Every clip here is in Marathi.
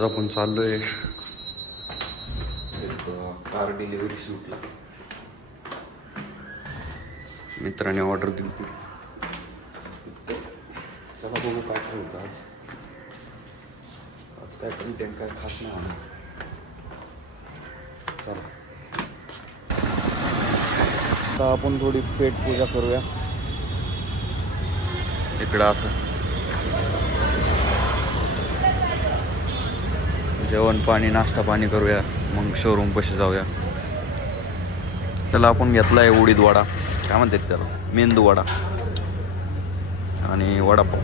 आज आपण चाललोय एक कार डिलिव्हरी शूटला. मित्राने ऑर्डर दिली ती. चला बघू काय काय होतं आज. आज काय कंटेंट काय खास नाही आला. चला आता आपण थोडी पेट पूजा करूया इकडं. असं जेवण पाणी नाश्ता पाणी करूया, मग शोरूम पाशी जाऊया. त्याला आपण घेतला आहे उडीद वडा, काय म्हणतात त्याला, मेंदू वडा आणि वडापाव.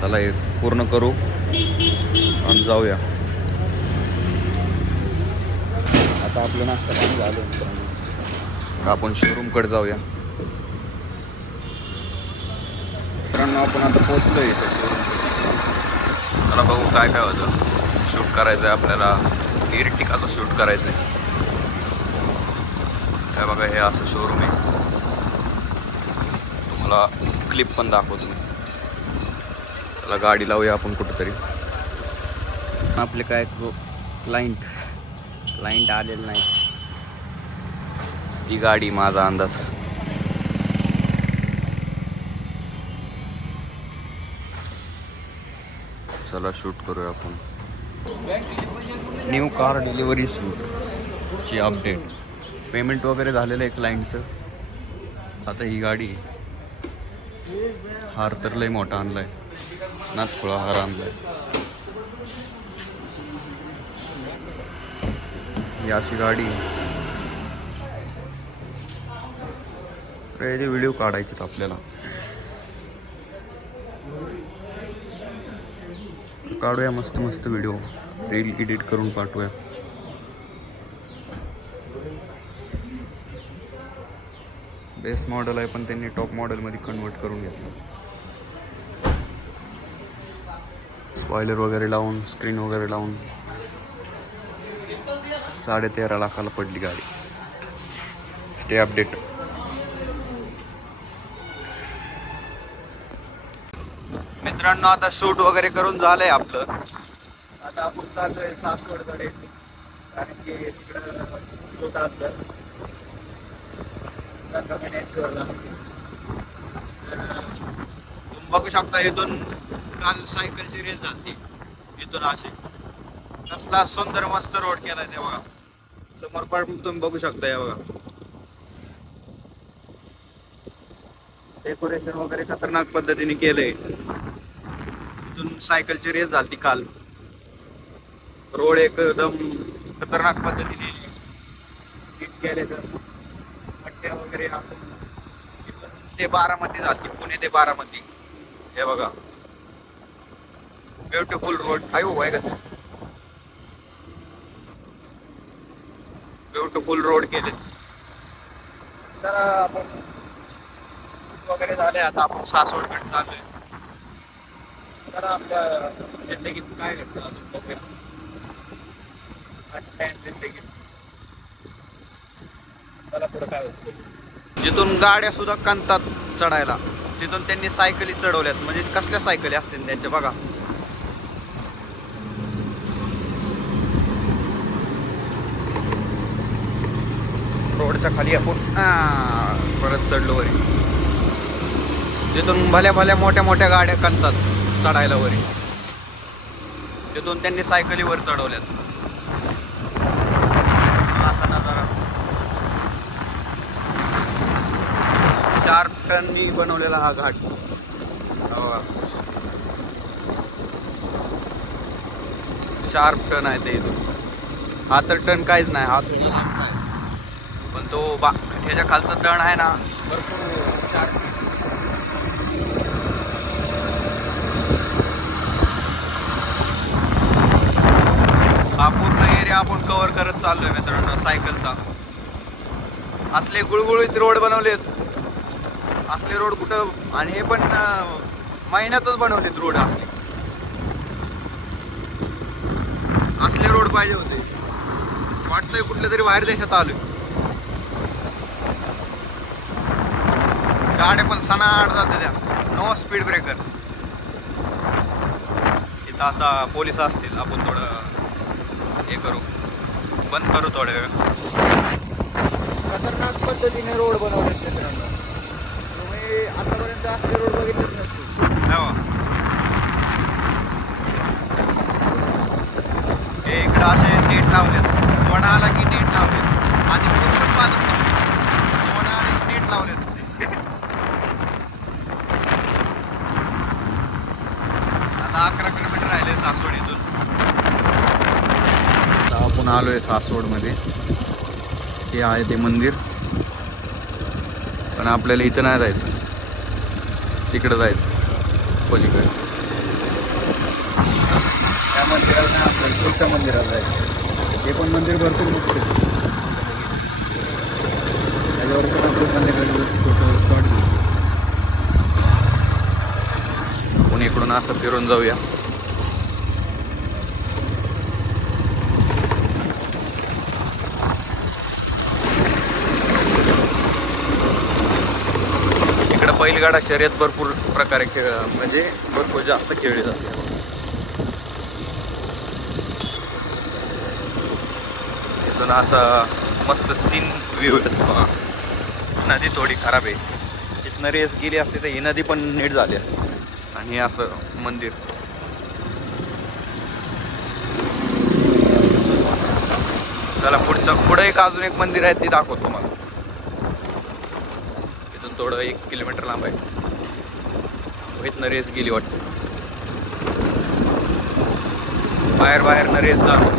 चला हे पूर्ण करू आणि जाऊया. आता आपलं नाश्ता पाणी झालं, आपण शोरूमकडे जाऊया. मित्रांनो आपण आता पोहोचलो इथे शोरूम. मला बघू काय काय होतं. शूट करायचं आहे आपल्याला, इर्टिकाचं शूट करायचं आहे. काय बघा हे असं शोरूम आहे. तुम्हाला क्लिप पण दाखवतो मी. चला गाडी लावूया आपण कुठंतरी. आपले काय क्लायंट आलेलं नाही. ती गाडी माझा अंदाज. चला शूट करूया आपण. न्यू कार डिलिव्हरी शूटची अपडेट. पेमेंट वगैरे झालेलं आहे क्लायंटचं. आता ही गाडी, हार तर लय मोठा आणलाय, नाथखुळा हार आणलाय. ही अशी गाडी. याचे व्हिडिओ काढायचे आपल्याला. काढूया मस्त मस्त व्हिडिओ, रील एडिट करून पाठवूया. बेस्ट मॉडेल आहे पण त्यांनी टॉप मॉडेलमध्ये कन्वर्ट करून घेतलं. स्पॉयलर वगैरे लावून, स्क्रीन वगैरे लावून 13.5 लाखाला पडली गाडी. Stay update. मित्रांनो आता शूट वगैरे करून झालंय आपलं. आता आपण चाललोय सासवडकडे, कारण की तिकडं शूट असलं संगमेश्वरला. तुम्ही बघू शकता इथून काल सायकलची रेस झाली. इथून अशी कसला सुंदर मस्त रोड केलाय ते बघा. समोर पण तुम्ही बघू शकता. या बघा डेकोरेशन वगैरे खतरनाक पद्धतीने केलंय. इथून सायकलची रेस झाली काल. रोड एकदम खतरनाक पद्धतीने नीट केले. तर पट्ट्या वगैरे आपण ते बारामती झाली, पुणे ते बारामती. हे बघा ब्युटिफुल रोड आहे हो. आहे का ब्युटिफुल रोड केले. जरा आपण वगैरे झाले. आता आपण सासवडकडे चाललोय. जरा आपल्या जिंदगीत काय घडतं अजून बघूया. जिंदगीत चला पुढं काय होतं. जिथून गाड्या सुद्धा कांतात चढायला, तिथून त्यांनी सायकली चढवल्यात. म्हणजे कसल्या सायकली असतील त्यांच्या बघा. रोडच्या खाली आपण परत चढलो वरी. तिथून भल्या भल्या मोठ्या मोठ्या गाड्या कांतात चढायला वरी. तिथून त्यांनी सायकलीवर चढवल्यात. असा नजारा. 4 टननी बनवलेला हा घाट. शार्प टन आहे ते. इथून हा तर टन काहीच नाही. हा पण तो ह्याच्या खालचा टन आहे ना, भरपूर शार्प. हा पूर्ण एरिया आपण कव्हर करत चाललोय मित्रांनो सायकलचा. असले गुळगुळीत रोड बनवलेत. असले रोड कुठं, आणि हे पण महिन्यातच बनवलेत रोड. असले रोड पाहिजे होते. वाटतंय कुठल्या तरी बाहेर देशात आलोय. गाड्या पण सनाट जाते त्या. No speed breaker. तर आता पोलीस असतील, आपण थोडं हे करू, बंद करू थोड्या वेळ. खतरनाक पद्धतीने रोड बनवलेत मित्रांनो. तुम्ही आतापर्यंत असले रोड बघितलेच नसतील. हो. हे इकडं असे नेट लावलेत, वडा आला की नेट लावलेत. आधी कोण पण पाहत नव्हतं, वडा आले की नेट लावलेत. आता 11 किलोमीटर राहिले सासवड इथून. आता आपण आलोय सासवड मध्ये. हे आहे ते मंदिर, पण आपल्याला इथं नाही जायचं, तिकडं जायचं पलीकडे. त्या मंदिराला नाही, आपल्याला पुढच्या मंदिराला जायचं. हे पण मंदिर भरपूर मोठं आहे. त्याच्यावर पण आपण संध्याकाळी फोटो शॉट घेऊ. आपण इकडून असं फिरून जाऊया. इकडं बैलगाडा शर्यत भरपूर प्रकारे म्हणजे भरपूर जास्त खेळली जाते. इथून असा मस्त सीन व्ह्यू येतो. नदी थोडी खराब आहे, इथनं रेस गेली असते तर ही नदी पण नीट झाली असते. आणि हे असं मंदिर. चला पुढं एक अजून एक मंदिर आहे, ते दाखवतो तुम्हाला. इथून थोडं 1 किलोमीटर लांब आहे. इथनं रेस गेली वाटतं, बाहेरनं रेस घालतो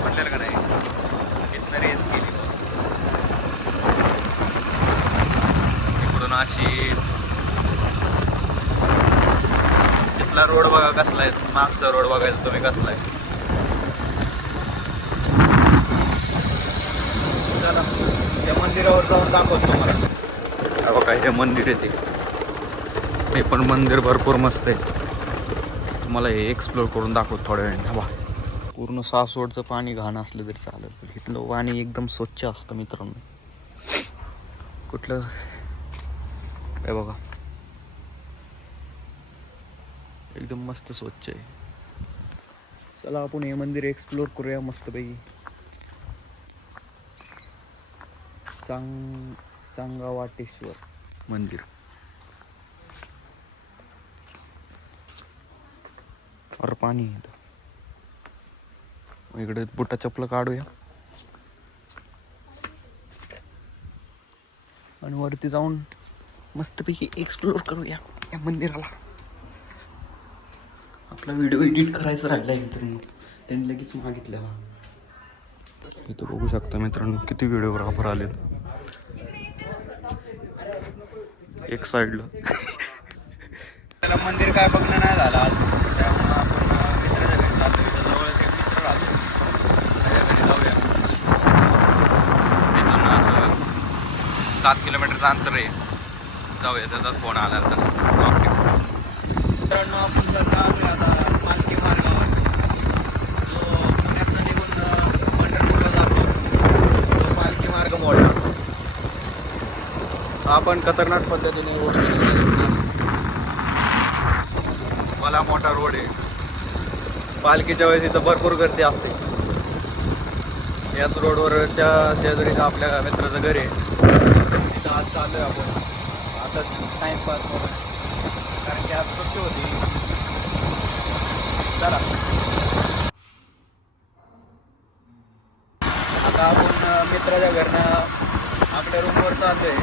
म्हणलेलं का नाही. इथनं रेस गेली इकडून अशीच. इथला रोड बघा कसला आहे, मागचा रोड बघायचा तुम्ही कसला आहे. चला त्या मंदिरावर जाऊन दाखवतो तुम्हाला. बघा हे मंदिर आहे ते. हे पण मंदिर भरपूर मस्त आहे. तुम्हाला हे एक्सप्लोर करून दाखवतो थोड्या वेळाने. बा पूर्ण सासवडचं पाणी घाण असलं तरी चालेल, इथलं पाणी एकदम स्वच्छ असतं मित्रांनो. कुठलं हे बघा, एकदम मस्त स्वच्छ आहे. चला आपण हे मंदिर एक्सप्लोर करूया मस्तपैकी. चांगावाटेश्वर मंदिर. और पाणी येतं. इकडे बुटा चपल काढूया आणि वरती जाऊन मस्तपैकी एक्सप्लोर करूया या मंदिराला. आपला व्हिडिओ एडिट करायचा राहिला मित्रांनो, त्यांनी लगेच मागितलेला. इथं बघू शकता मित्रांनो किती व्हिडिओग्राफर आलेत एक साईडला. त्याला मंदिर काय बघणं नाही झालं आज, त्यामुळे आपण मित्राच्या घरी चाललो. इथं जवळच एक मित्र राहतो, त्याच्या घरी जाऊया. इथून असं 7 किलोमीटरचं अंतर आहे. जाऊया, त्याचा फोन आला तर. मित्रांनो आपण सध्या आलोय आता पालखी मार्गावर, जो पुण्यातनं निघून पंढरपूरला जातो. तो पालखी मार्ग मोठा. आपण खतरनाक पद्धतीने रोड मला मोठा रोड आहे. पालखीच्या वेळेस इथं भरपूर गर्दी असते. याच रोडवरच्या शेजारी आपल्या मित्राचं घर आहे, तिथं आज चाललोय आपण. आता टाइमपास म्हणून, कारण की आज सुट्टी होती. चला आता आपण मित्राच्या घरनं आपल्या रूमवर चाललोय.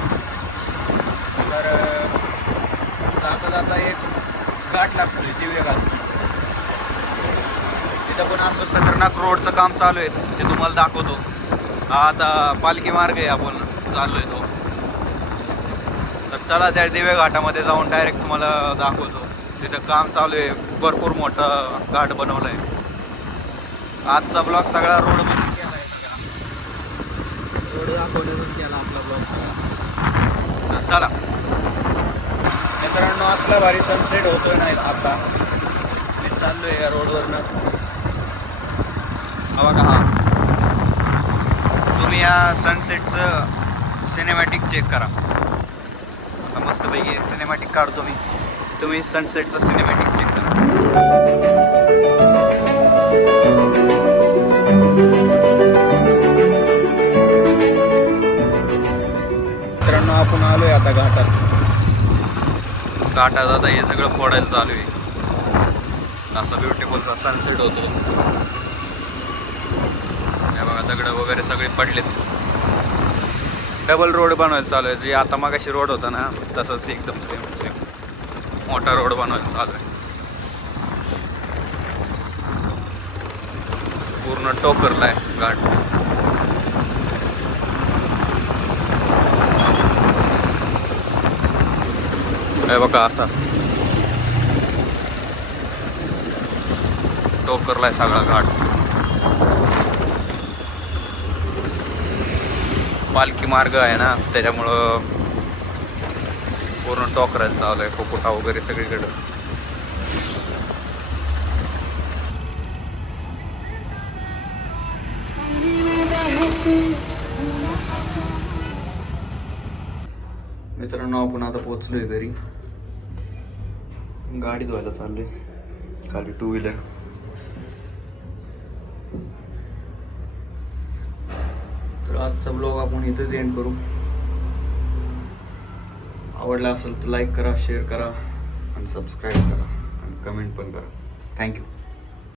तर जाता जाता एक घाट लागतोय, दिव्य घाट. तिथं पण असं खतरनाक रोडचं काम चालू आहे, ते तुम्हाला दाखवतो. हा आता पालखी मार्ग आहे, आपण चाललोय तो. तर चला त्या दिव्या घाटामध्ये जाऊन डायरेक्ट तुम्हाला दाखवतो. तिथं काम चालू आहे, भरपूर मोठा घाट बनवला आहे. आजचा ब्लॉग सगळा रोडमध्ये केला आहे. रोड दाखवण्यातून केला आपला ब्लॉग सगळा. तर चला मित्रांनो असला भारी सनसेट होतोय नाही आता. मी चाललोय या रोडवरनं. हा बघा, हा तुम्ही या सनसेटचं सिनेमॅटिक चेक करा. असं मस्तपैकी एक सिनेमॅटिक काढतो मी. तुम्ही सनसेटचा सिनेमॅटिक चेक करा. मित्रांनो आपण आलोय आता घाटात. घाटात आता हे सगळं फोडायला चालू आहे. असा ब्युटिफुलचा सनसेट होतो. हे बघा दगड वगैरे सगळे पडलेत. डबल रोड बनवायला चालू आहे. जे आता मागाशी रोड होता ना तसंच एकदम सेम मोठा रोड बनवायला चालू आहे. पूर्ण टोकरला आहे घाट. हे बघा असा टोकरला आहे सगळा घाट. पालखी मार्ग आहे ना त्याच्यामुळं पूर्ण टोकरायला चालू आहे. कोकोटा वगैरे सगळीकडं. मित्रांनो आपण आता पोहोचलोय घरी. गाडी धुवायला चाललोय खाली 2 व्हीलर. तर आजचा ब्लॉग आपण इथेच एंड करू. आवडला असेल तर लाईक करा, शेअर करा आणि सबस्क्राईब करा आणि कमेंट पण करा. थँक्यू.